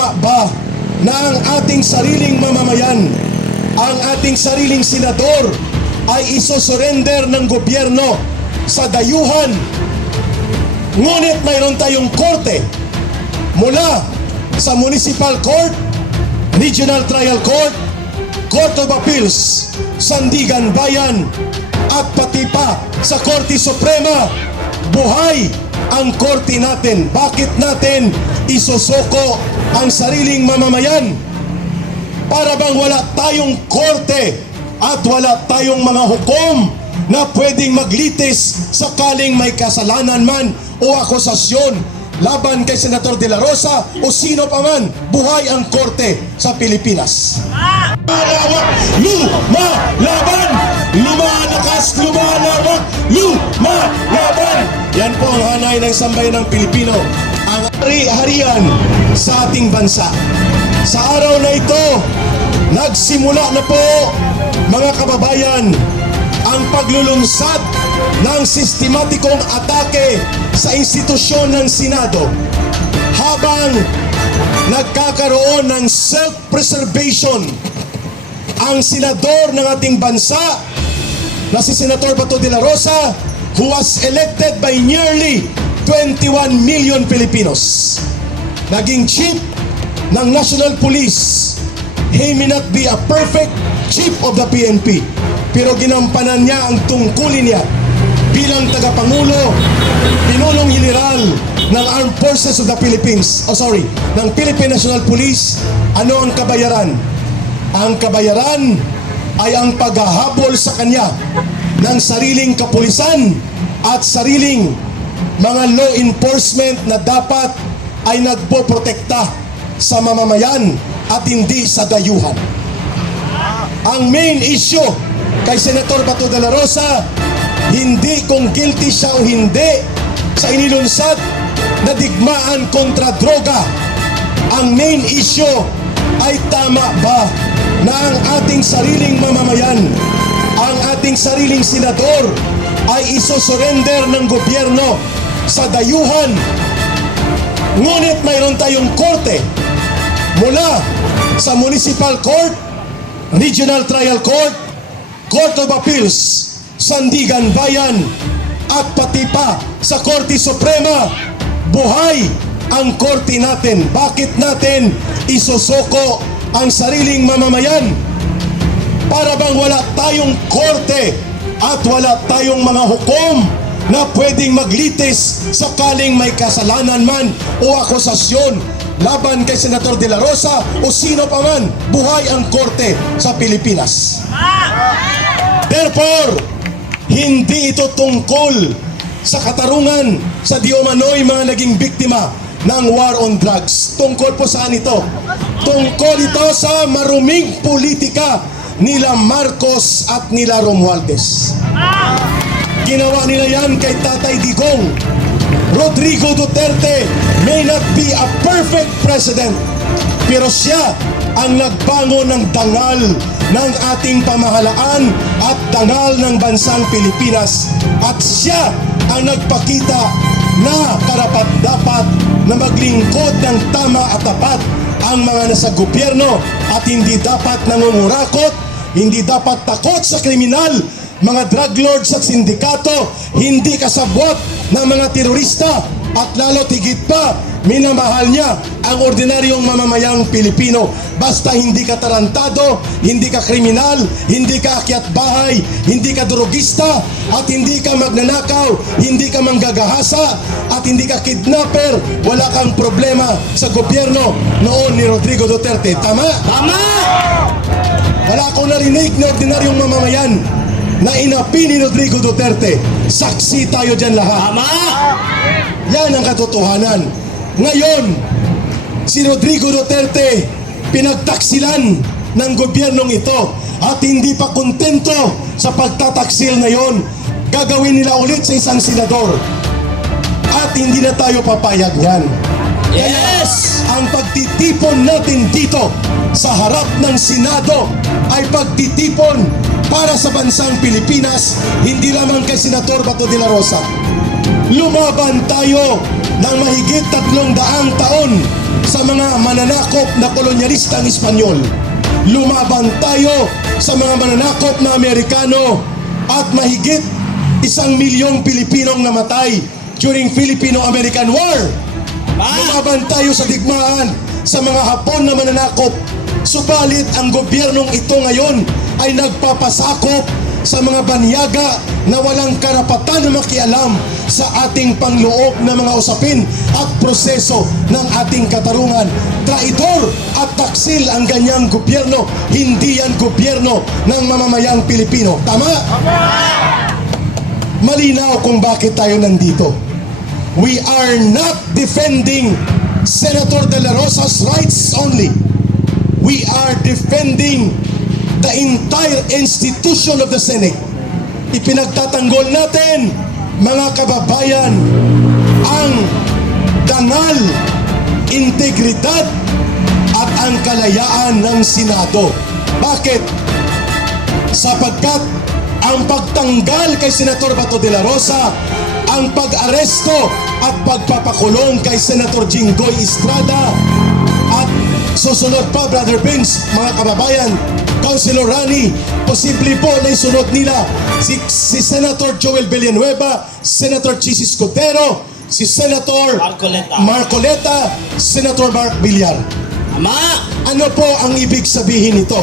tama ba na ang ating sariling mamamayan, ang ating sariling senador ay isosurrender ng gobyerno sa dayuhan? Ngunit mayroon tayong korte mula sa Municipal Court, Regional Trial Court, Court of Appeals, Sandigan Bayan, at pati pa sa Korte Suprema. Buhay ang korte natin. Bakit natin isosoko ang sariling mamamayan? Para bang wala tayong korte at wala tayong mga hukom na pwedeng maglitis sakaling may kasalanan man o akusasyon laban kay Senator De La Rosa o sino pa man. Buhay ang korte sa Pilipinas. Lumalaban! Lumalakas! Lumalawak! Lumalaban! Yan po ang hanay ng sambayan ng Pilipino, ang hari-harian sa ating bansa. Sa araw na ito, nagsimula na po, mga kababayan, ang paglulunsad ng sistematikong atake sa institusyon ng Senado habang nagkakaroon ng self-preservation ang senador ng ating bansa na si Senator Bato de la Rosa, who was elected by nearly 21 million Filipinos. Naging chief ng National Police. He may not be a perfect chief of the PNP, pero ginampanan niya ang tungkulin niya bilang tagapangulo, pinulong general ng Armed Forces of the Philippines, ng Philippine National Police. Ano ang kabayaran? Ang kabayaran ay ang paghahabol sa kanya ng sariling kapulisan at sariling mga law enforcement na dapat ay nagpoprotekta sa mamamayan at hindi sa dayuhan. Ang main issue kay Senator Bato de la Rosa, hindi kung guilty siya o hindi sa inilunsad na digmaan kontra droga. Ang main issue ay tama ba na ang ating sariling mamamayan, ang ating sariling senador ay isosurrender ng gobyerno sa dayuhan? Ngunit mayroon tayong korte mula sa Municipal Court, Regional Trial Court, Court of Appeals, Sandigan Bayan, at pati pa sa Korte Suprema. Buhay ang korte natin. Bakit natin isosoko ang sariling mamamayan? Para bang wala tayong korte at wala tayong mga hukom na pwedeng maglitis sakaling may kasalanan man o akusasyon laban kay Senator De La Rosa o sino pa man. Buhay ang korte sa Pilipinas. Therefore, hindi ito tungkol sa katarungan sa di umano'y mga naging biktima ng war on drugs. Tungkol po saan ito? Tungkol ito sa maruming politika nila Marcos at nila Romualdez. Ginawa nila yan kay Tatay Digong. Rodrigo Duterte may not be a perfect president, pero siya ang nagbangon ng dangal ng ating pamahalaan at dangal ng bansang Pilipinas. At siya ang nagpakita na karapat-dapat na maglingkod ng tama at tapat ang mga nasa gobyerno at hindi dapat nangungurakot, hindi dapat takot sa kriminal, mga drug lords at sindikato, hindi kasabwat ng mga terorista, at lalo tigit pa, minamahal niya ang ordinaryong mamamayang Pilipino. Basta hindi ka tarantado, hindi ka kriminal, hindi ka akyat bahay, hindi ka drogista, at hindi ka magnanakaw, hindi ka manggagahasa, at hindi ka kidnapper, wala kang problema sa gobyerno noon ni Rodrigo Duterte. Tama? Tama! Wala akong narinig na ordinaryong mamamayan na inapi ni Rodrigo Duterte. Saksi tayo dyan lahat. Tama! Yan ang katotohanan. Ngayon, si Rodrigo Duterte pinagtaksilan ng gobyernong ito at hindi pa kontento sa pagtataksil na yon. Gagawin nila ulit sa isang senador. At hindi na tayo papayag yan. Yes! Ang pagtitipon natin dito sa harap ng Senado ay pagtitipon para sa bansang Pilipinas, hindi lamang kay Senator Bato de la Rosa. Lumaban tayo ng mahigit 300 taon sa mga mananakop na kolonyalistang Espanyol. Lumaban tayo sa mga mananakop na Amerikano at mahigit 1,000,000 Pilipinong namatay during Filipino-American War. Lumaban tayo sa digmaan sa mga Hapon na mananakop. Subalit ang gobyernong ito ngayon ay nagpapasakop sa mga banyaga na walang karapatan na makialam sa ating pangloob na mga usapin at proseso ng ating katarungan. Traidor at taksil ang ganyang gobyerno. Hindi yan gobyerno ng mamamayang Pilipino. Tama? Malinaw kung bakit tayo nandito. We are not defending Senator De La Rosa's rights only. We are defending the entire institution of the Senate. Ipinagtatanggol natin, mga kababayan, ang dangal, integridad at ang kalayaan ng Senado. Bakit? Sapagkat ang pagtanggal kay Senator Bato de la Rosa, ang pag-aresto at pagpapakulong kay Senator Jinggoy Estrada, at susunod pa, Brother Vince, mga kababayan, Councilor Rani, posible po na isunod nila si Senator Joel Villanueva, Senator Chis Escudero, si Senator Marcoleta, Senator Mark Villar. Ama! Ano po ang ibig sabihin nito?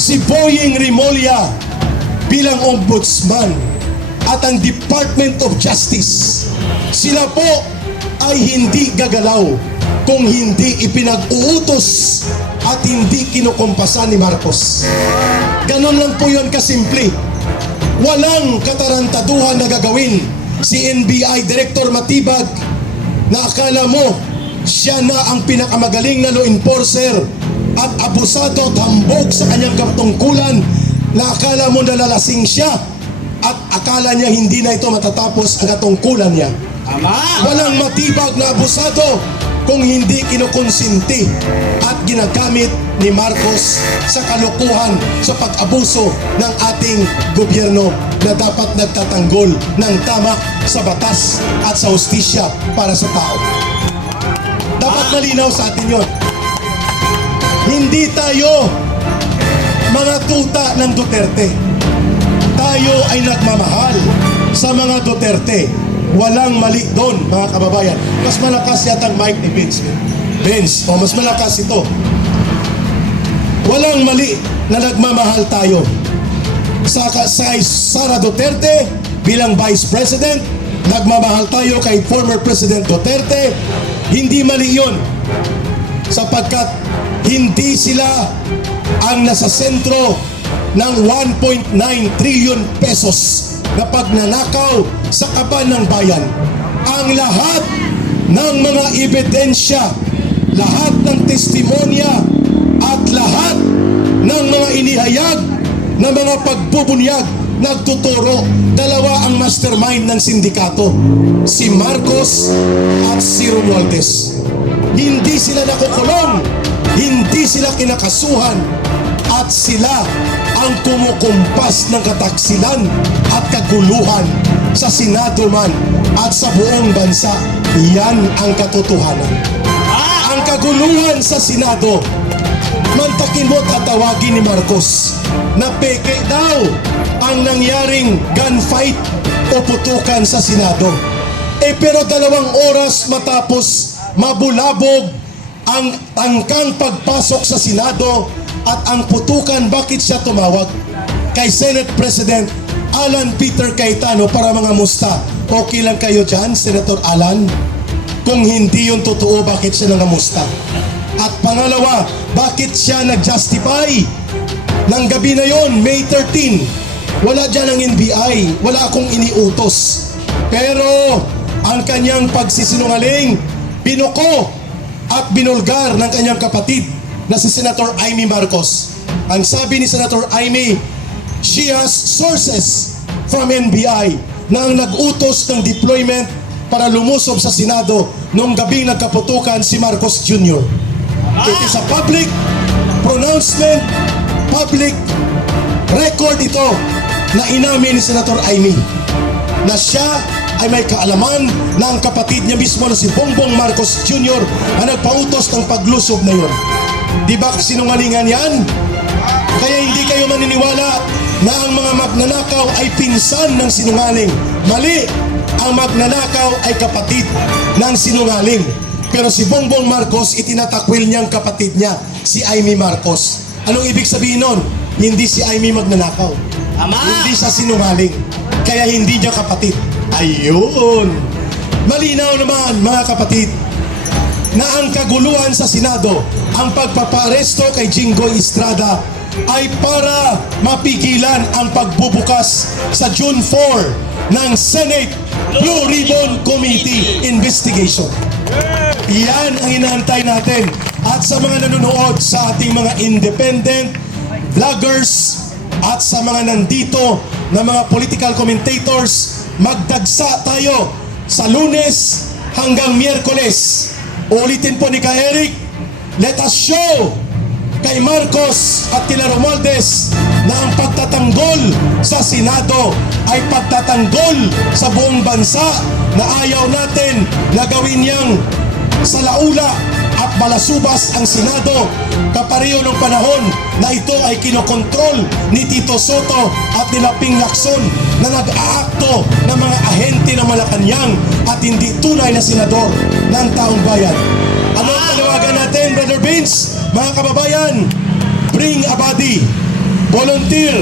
Si Boying Rimulya bilang ombudsman at ang Department of Justice, sila po ay hindi gagalaw kung hindi ipinag-uutos at hindi kinukumpasan ni Marcos. Ganon lang po yun kasimple. Walang katarantaduhan na gagawin si NBI Director Matibag na akala mo siya na ang pinakamagaling na law enforcer at abusado at hambog sa kanyang katungkulan, na akala mo nalalasing siya at akala niya hindi na ito matatapos ang katungkulan niya. Ama! Walang matibag na abusado kung hindi kinukonsinti at ginagamit ni Marcos sa kalokohan, sa pag-abuso ng ating gobyerno na dapat nagtatanggol ng tama sa batas at sa hustisya para sa tao. Dapat malinaw sa atin yun. Hindi tayo mga tuta ng Duterte. Tayo ay nagmamahal sa mga Duterte. Walang mali doon, mga kababayan. Mas malakas yata ang mic ni Vince. Vince, mas malakas ito. Walang mali na nagmamahal tayo sa Sara Duterte bilang Vice President. Nagmamahal tayo kay former President Duterte. Hindi mali yun, sapagkat hindi sila ang nasa sentro ng 1.9 trillion pesos na pagnanakaw sa kaban ng bayan. Ang lahat ng mga ebidensya, lahat ng testimonya at lahat ng mga inihayag na mga pagbubunyag nagtuturo, dalawa ang mastermind ng sindikato, si Marcos at si Romualdez. Hindi sila nakukulong, hindi sila kinakasuhan, at sila ang kumukumpas ng kataksilan at kaguluhan sa Senado man at sa buong bansa. Yan ang katotohanan. Ang kaguluhan sa Senado, mantakin mo tatawagin ni Marcos na peke daw ang nangyaring gunfight o putukan sa Senado. Pero 2 oras matapos, mabulabog ang tangkang pagpasok sa Senado at ang putukan. Bakit siya tumawag? Kay Senate President Alan Peter Cayetano para mga musta. Okay lang kayo dyan, Senator Alan? Kung hindi yun totoo, bakit siya nangamusta? At pangalawa, bakit siya nag-justify ng gabi na yon, May 13? Wala dyan ang NBI, wala akong iniutos. Pero ang kanyang pagsisinungaling, binuko at binulgar ng kanyang kapatid na si Senator Amy Marcos. Ang sabi ni Senator Amy, she has sources from NBI na ang nag-utos ng deployment para lumusob sa Senado noong gabing nagkaputukan si Marcos Jr. It is a public pronouncement, public record ito na inamin ni Senator Amy na siya ay may kaalaman na ang kapatid niya mismo na si Bongbong Marcos Jr. ang nagpautos ng paglusob na yun. Di ba sinungalingan yan? Kaya hindi kayo maniniwala na ang mga magnanakaw ay pinsan ng sinungaling. Mali! Ang magnanakaw ay kapatid ng sinungaling. Pero si Bongbong Marcos, itinatakwil niyang kapatid niya, si Amy Marcos. Anong ibig sabihin nun? Hindi si Amy magnanakaw. Tama! Hindi siya sinungaling. Kaya hindi niya kapatid. Ayun! Malinaw naman mga kapatid na ang kaguluhan sa Senado, ang pagpapaaresto kay Jinggoy Estrada ay para mapigilan ang pagbubukas sa June 4 ng Senate Blue Ribbon Committee investigation. Iyan ang inaantay natin. At sa mga nanonood sa ating mga independent vloggers at sa mga nandito na mga political commentators, magdagsa tayo sa Lunes hanggang Miyerkules. Ulitin po ni Ka Eric, let us show kay Marcos at kila Romualdez na ang pagtatanggol sa Senado ay pagtatanggol sa buong bansa na ayaw natin na gawin niyang salaula at balasubas ang Senado kapareho ng panahon na ito ay kinokontrol ni Tito Soto at nila Ping Lacson na nag-aakto ng mga ahente ng Malacanang at hindi tunay na senador ng taong bayan. Ano ang panawagan natin, Brother Vince? Mga kababayan, bring a body, volunteer,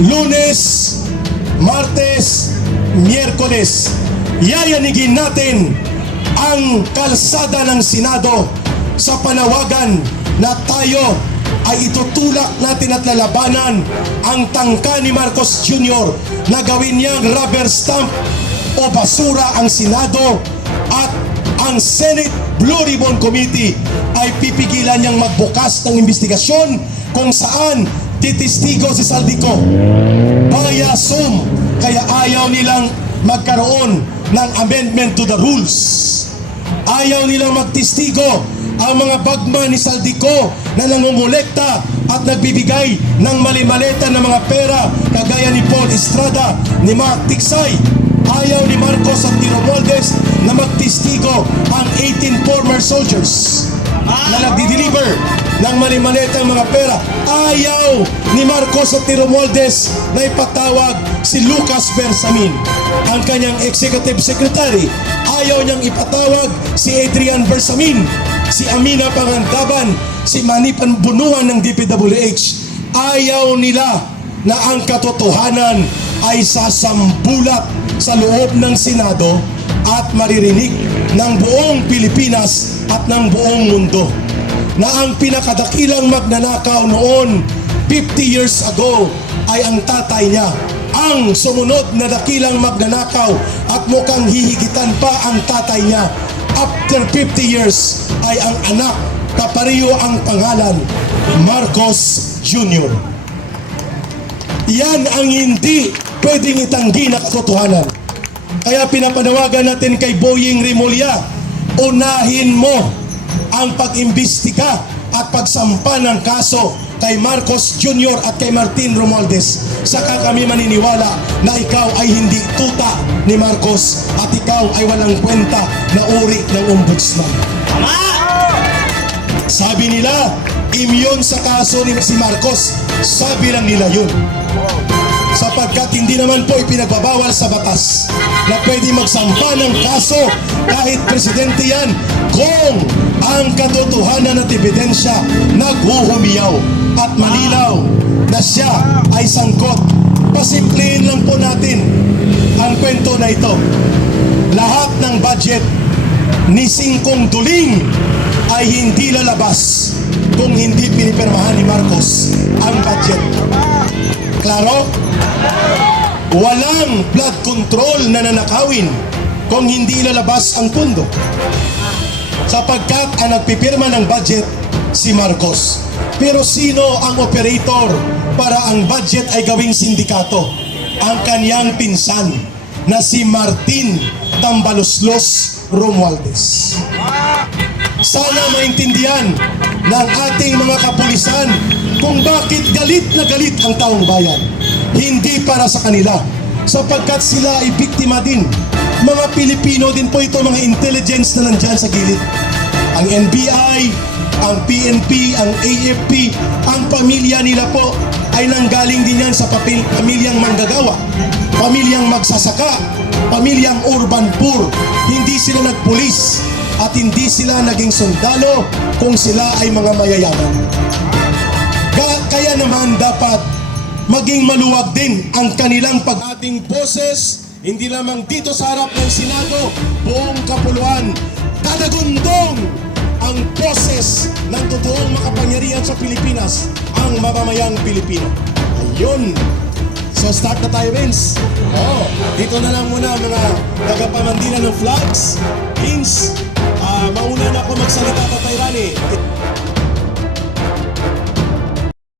Lunes, Martes, Miyerkules. Yayanigin natin ang kalsada ng Senado sa panawagan na tayo ay itutulak natin at lalabanan ang tangka ni Marcos Jr. na gawin niyang rubber stamp o basura ang Senado at ang Senate Blue Ribbon Committee ay pipigilan niyang magbukas ng investigasyon kung saan titistigo si Saldico via Zoom. Kaya ayaw nilang magkaroon ng amendment to the rules. Ayaw nilang magtistigo ang mga bagma ni Saldico na nangungulekta at nagbibigay ng mali-maleta ng mga pera kagaya ni Paul Estrada, ni Mark Tiksay. Ayaw ni Marcos at ni Romualdez na magtistigo ang 18 former soldiers na nagdi-deliver ng mali-maletang mga pera. Ayaw ni Marcos at ni Romualdez na ipatawag si Lucas Bersamin, ang kanyang executive secretary. Ayaw niyang ipatawag si Adrian Bersamin, si Amina Pangandaban, si Manny Panbunuan ng DPWH. Ayaw nila na ang katotohanan ay sasambulat sa loob ng Senado at maririnig ng buong Pilipinas at ng buong mundo na ang pinakadakilang magnanakaw noon 50 years ago ay ang tatay niya. Ang sumunod na dakilang magnanakaw at mukhang hihigitan pa ang tatay niya. After 50 years ay ang anak, kapareho ang pangalan, Marcos Jr. Yan ang hindi pwedeng itanggi na katotohanan. Kaya pinapanawagan natin kay Boying Rimulya, unahin mo ang pag-imbestiga at pagsampa ng kaso kay Marcos Jr. at kay Martin Romualdez. Saka kami maniniwala na ikaw ay hindi tuta ni Marcos at ikaw ay walang kwenta na uri ng ombudsman. Sabi nila, immune sa kaso ni si Marcos. Sabi lang nila yun. Sapagkat hindi naman po ipinagbabawal sa batas na pwede magsampa ng kaso kahit presidente yan kung ang katotohanan at ebidensya naghuhumiyaw at malinaw na siya ay sangkot. Pasimplihin lang po natin ang kwento na ito. Lahat ng budget ni Singkong Duling ay hindi lalabas kung hindi pinipirmahan ni Marcos ang budget. Klaro? Walang flood control na nanakawin kung hindi lalabas ang pundo. Sapagkat ang nagpipirma ng budget si Marcos. Pero sino ang operator para ang budget ay gawing sindikato? Ang kanyang pinsan na si Martin Tambaloslos Romualdez. Sana maintindihan ng ating mga kapulisan kung bakit galit na galit ang taong bayan. Hindi para sa kanila, sapagkat sila ay biktima din Mga Pilipino din po ito, mga intelligence na nandyan sa gilid. Ang NBI, ang PNP, ang AFP, ang pamilya nila po ay nanggaling din yan sa pamilyang manggagawa, pamilyang magsasaka, pamilyang urban poor. Hindi sila nagpulis at hindi sila naging sundalo kung sila ay mga mayayaman. Kaya naman dapat maging maluwag din ang kanilang pag-ating boses, hindi lamang dito sa harap ng Senado, buong kapuluan, dadagundong ang boses ng totoong makapangyarihan sa Pilipinas, ang mamamayang Pilipino. Ayun. So start na tayo, Vince. Dito na lang muna mga tagapamandilan ng flags. Vince, mauna na ako magsalita, Tatay Rani.